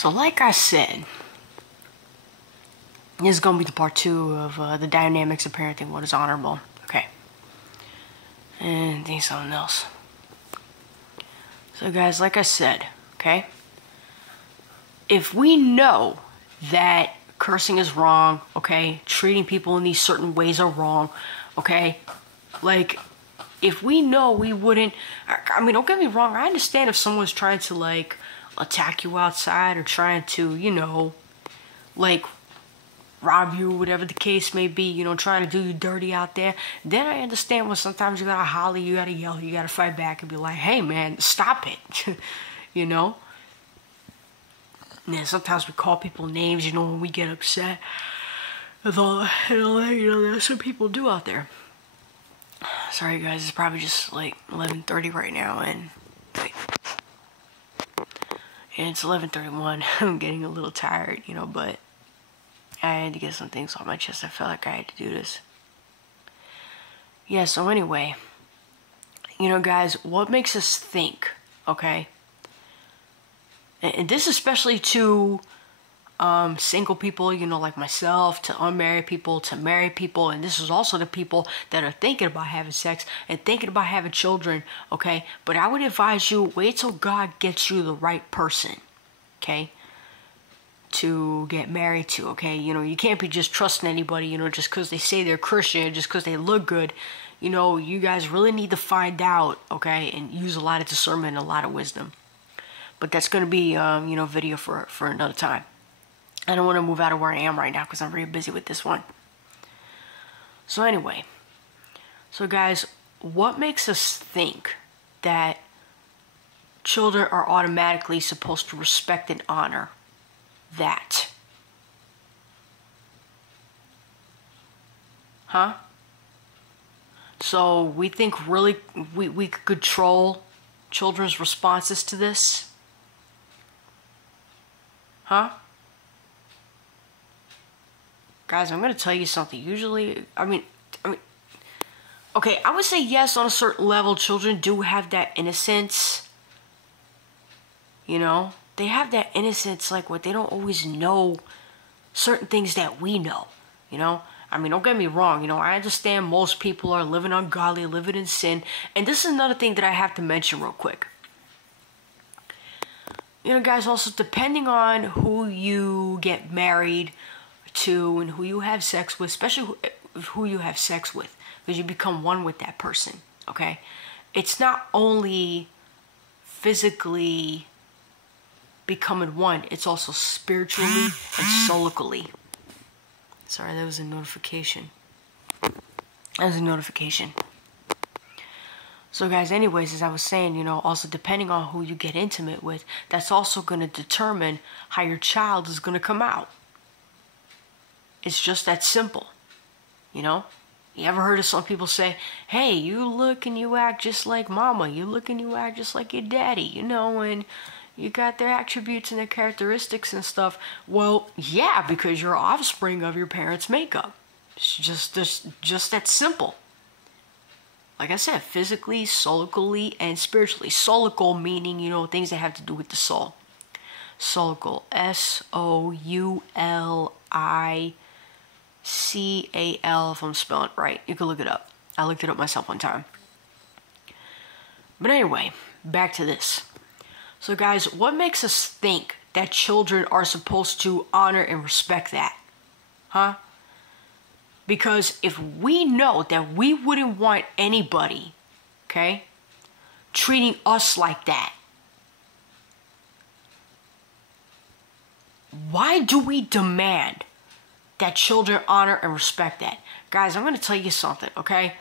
So like I said, this is going to be the part 2 of the dynamics of parenting, what is honorable. Okay. And think something else. So guys, like I said, okay, if we know that cursing is wrong, okay, treating people in these certain ways are wrong, okay, like, if we know, we wouldn't, I mean, don't get me wrong, I understand if someone's trying to, like, attack you outside or trying to, you know, like, rob you, whatever the case may be, you know, trying to do you dirty out there, then I understand when sometimes you gotta holler, you gotta yell, you gotta fight back and be like, hey man, stop it, you know? And then sometimes we call people names, you know, when we get upset, with all, you know, there's some people do out there. Sorry guys, it's probably just like 11:30 right now, and it's 11:31. I'm getting a little tired, you know, but I had to get some things off my chest. I felt like I had to do this. Yeah, so anyway, you know guys, what makes us think, okay? And this especially to single people, you know, like myself, to unmarried people, to married people, and this is also the people that are thinking about having sex and thinking about having children, okay? But I would advise you, wait till God gets you the right person, okay, to get married to, okay? You know, you can't be just trusting anybody, you know, just because they say they're Christian, just because they look good. You know, you guys really need to find out, okay, and use a lot of discernment and a lot of wisdom. But that's going to be, you know, video for another time. I don't want to move out of where I am right now because I'm very busy with this one. So anyway, so guys, what makes us think that children are automatically supposed to respect and honor that? Huh? So we think really we could control children's responses to this? Huh? Guys, I'm going to tell you something. Usually, I mean, okay, I would say yes, on a certain level, children do have that innocence. You know, they have that innocence, like what they don't always know certain things that we know, you know? I mean, don't get me wrong, you know, I understand most people are living ungodly, living in sin, and this is another thing that I have to mention real quick. You know, guys, also, depending on who you get married to and who you have sex with, especially who you have sex with, because you become one with that person, okay? It's not only physically becoming one, it's also spiritually and solically. Sorry, that was a notification. So guys, anyways, as I was saying, you know, also depending on who you get intimate with, that's also going to determine how your child is going to come out. It's just that simple, you know? You ever heard of some people say, hey, you look and you act just like mama, you look and you act just like your daddy, you know, and you got their attributes and their characteristics and stuff. Well, yeah, because you're offspring of your parents' makeup. It's just that simple. Like I said, physically, solically, and spiritually. Solical meaning, you know, things that have to do with the soul. Solical, S-O-U-L-I-C-A-L, if I'm spelling it right. You can look it up. I looked it up myself one time. But anyway, back to this. So guys, what makes us think that children are supposed to honor and respect that? Huh? Because if we know that we wouldn't want anybody, okay, treating us like that, why do we demand that children honor and respect that? Guys, I'm going to tell you something, okay?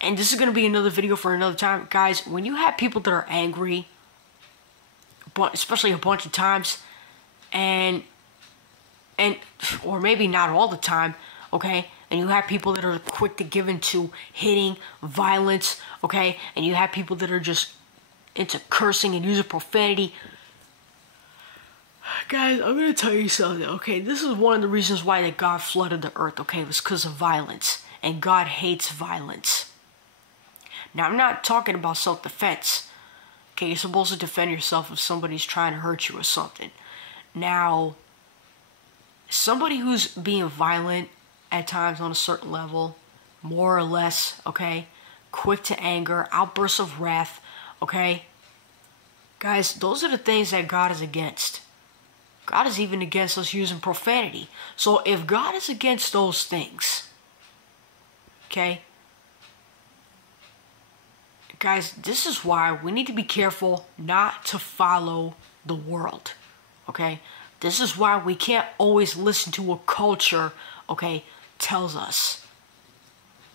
And this is going to be another video for another time. Guys, when you have people that are angry, but especially a bunch of times, and or maybe not all the time, okay, and you have people that are quick to give into hitting, violence, okay, and you have people that are just into cursing and using profanity. Guys, I'm going to tell you something, okay? This is one of the reasons why that God flooded the earth, okay? It was because of violence, and God hates violence. Now, I'm not talking about self-defense. Okay, you're supposed to defend yourself if somebody's trying to hurt you or something. Now, somebody who's being violent at times on a certain level, more or less, okay, quick to anger, outbursts of wrath, okay, guys, those are the things that God is against. God is even against us using profanity. So if God is against those things, okay, guys, this is why we need to be careful not to follow the world, okay? This is why we can't always listen to what culture, okay, tells us.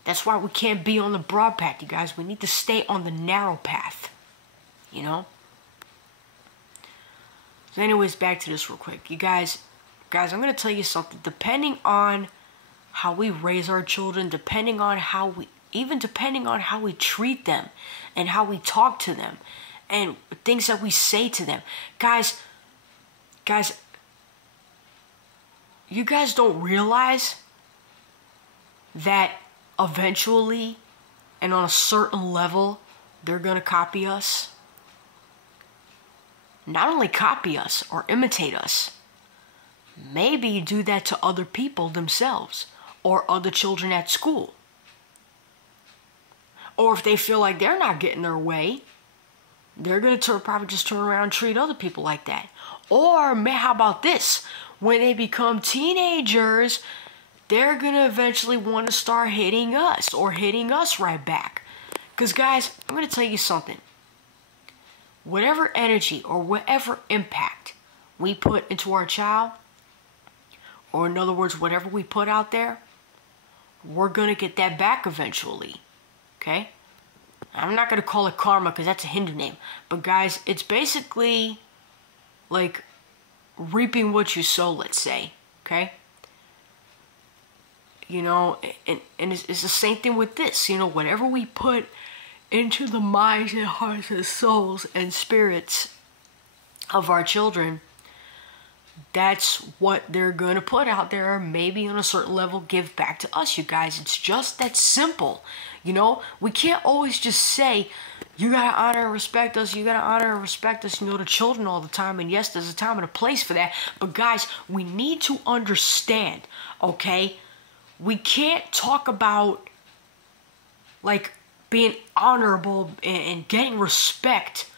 That's why we can't be on the broad path, you guys. We need to stay on the narrow path, you know? So anyways, back to this real quick. You guys, I'm going to tell you something. Depending on how we raise our children, depending on how we treat them and how we talk to them and things that we say to them. Guys, you guys don't realize that eventually and on a certain level, they're going to copy us. Not only copy us or imitate us, maybe do that to other people themselves or other children at school. Or if they feel like they're not getting their way, they're going to probably just turn around and treat other people like that. Or how about this? When they become teenagers, they're going to eventually want to start hitting us or hitting us right back. Because guys, I'm going to tell you something. Whatever energy or whatever impact we put into our child, or in other words, whatever we put out there, we're going to get that back eventually. Okay? I'm not going to call it karma because that's a Hindu name. But guys, it's basically like reaping what you sow, let's say. Okay? You know, and it's the same thing with this. You know, whatever we put into the minds and hearts and souls and spirits of our children, that's what they're going to put out there, maybe on a certain level give back to us, you guys. It's just that simple. You know, we can't always just say, you got to honor and respect us, you got to honor and respect us, you know, to children all the time. And yes, there's a time and a place for that. But guys, we need to understand, okay? We can't talk about, like, being honorable and getting respect,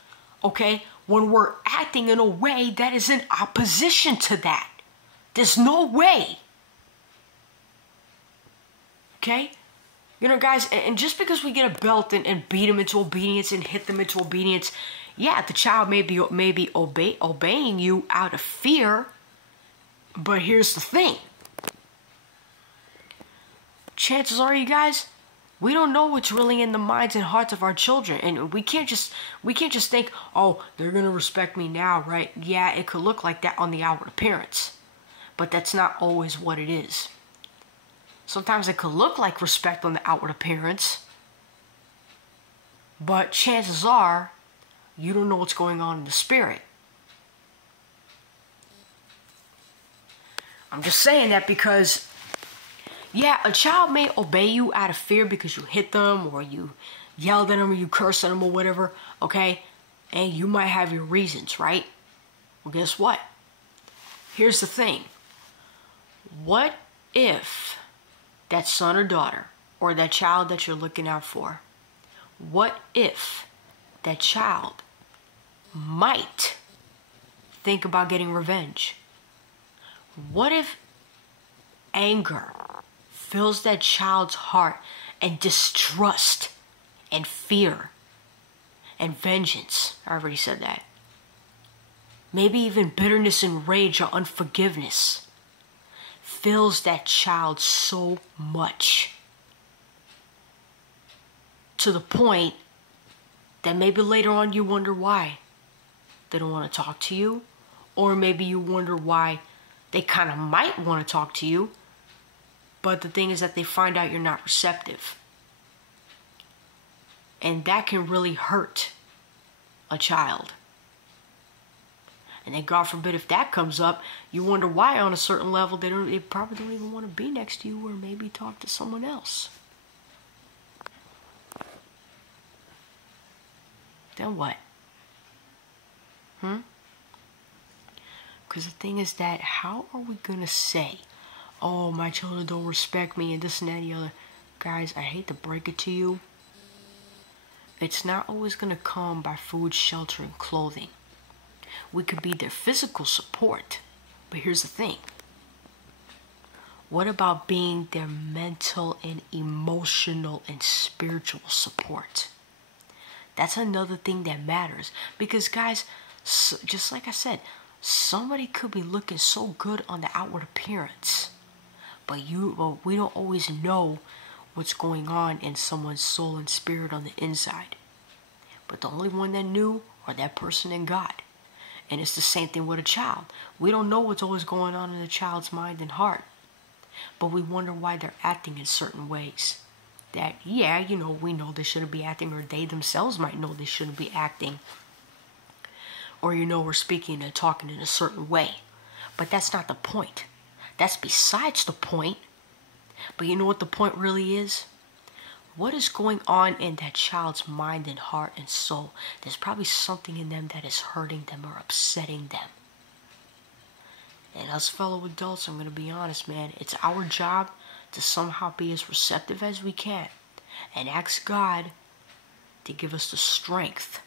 okay, when we're acting in a way that is in opposition to that. There's no way. Okay? You know, guys, and just because we get a belt and beat them into obedience and hit them into obedience, yeah, the child may be obeying you out of fear, but here's the thing. Chances are, you guys, we don't know what's really in the minds and hearts of our children, and we can't just think, oh, they're gonna respect me now, right? Yeah, it could look like that on the outward appearance, but that's not always what it is. Sometimes it could look like respect on the outward appearance, but chances are you don't know what's going on in the spirit. I'm just saying that because, yeah, a child may obey you out of fear because you hit them or you yelled at them or you cursed at them or whatever, okay? And you might have your reasons, right? Well, guess what? Here's the thing. What if that son or daughter or that child that you're looking out for, what if that child might think about getting revenge? What if anger fills that child's heart and distrust and fear and vengeance? I already said that. Maybe even bitterness and rage or unforgiveness fills that child so much to the point that maybe later on you wonder why they don't want to talk to you, or maybe you wonder why they kind of might want to talk to you, but the thing is that they find out you're not receptive. And that can really hurt a child. And then God forbid if that comes up, you wonder why on a certain level they probably don't even want to be next to you or maybe talk to someone else. Then what? Because the thing is that, how are we gonna say, oh, my children don't respect me and this and that and the other? Guys, I hate to break it to you. It's not always gonna come by food, shelter, and clothing. We could be their physical support, but here's the thing. What about being their mental and emotional and spiritual support? That's another thing that matters. Because guys, just like I said, somebody could be looking so good on the outward appearance, but we don't always know what's going on in someone's soul and spirit on the inside. But the only one that knew are that person and God. And it's the same thing with a child. We don't know what's always going on in a child's mind and heart, but we wonder why they're acting in certain ways. That, yeah, we know they shouldn't be acting, or they themselves might know they shouldn't be acting. Or we're speaking and talking in a certain way. But that's not the point. That's besides the point. But you know what the point really is? What is going on in that child's mind and heart and soul? There's probably something in them that is hurting them or upsetting them. And us fellow adults, I'm going to be honest, man, it's our job to somehow be as receptive as we can and ask God to give us the strength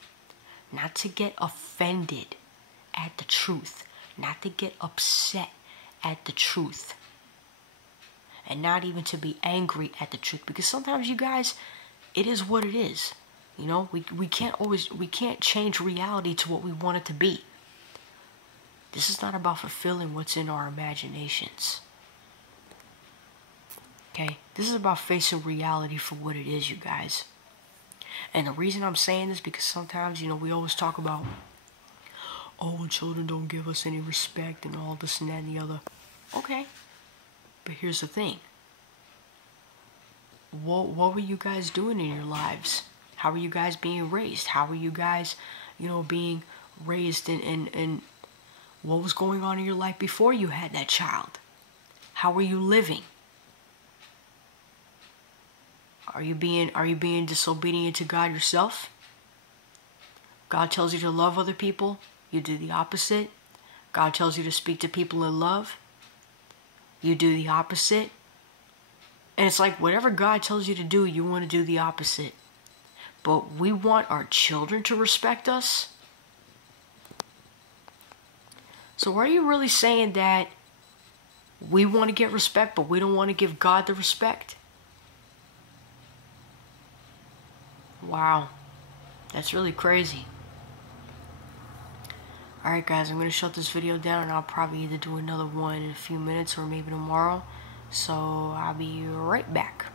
not to get offended at the truth, not to get upset at the truth, and not even to be angry at the truth. Because sometimes, you guys, it is what it is. We can't change reality to what we want it to be. This is not about fulfilling what's in our imaginations. Okay? This is about facing reality for what it is, you guys. And the reason I'm saying this, because sometimes, we always talk about, oh, children don't give us any respect and all this and that and the other. Okay. But here's the thing. What were you guys doing in your lives? How were you guys being raised? How were you guys, being raised in what was going on in your life before you had that child? How were you living? Are you being disobedient to God yourself? God tells you to love other people, you do the opposite. God tells you to speak to people in love, you do the opposite. And it's like, whatever God tells you to do, you want to do the opposite. But we want our children to respect us. So are you really saying that we want to get respect, but we don't want to give God the respect? Wow, that's really crazy. Alright guys, I'm going to shut this video down, and I'll probably either do another one in a few minutes or maybe tomorrow. So I'll be right back.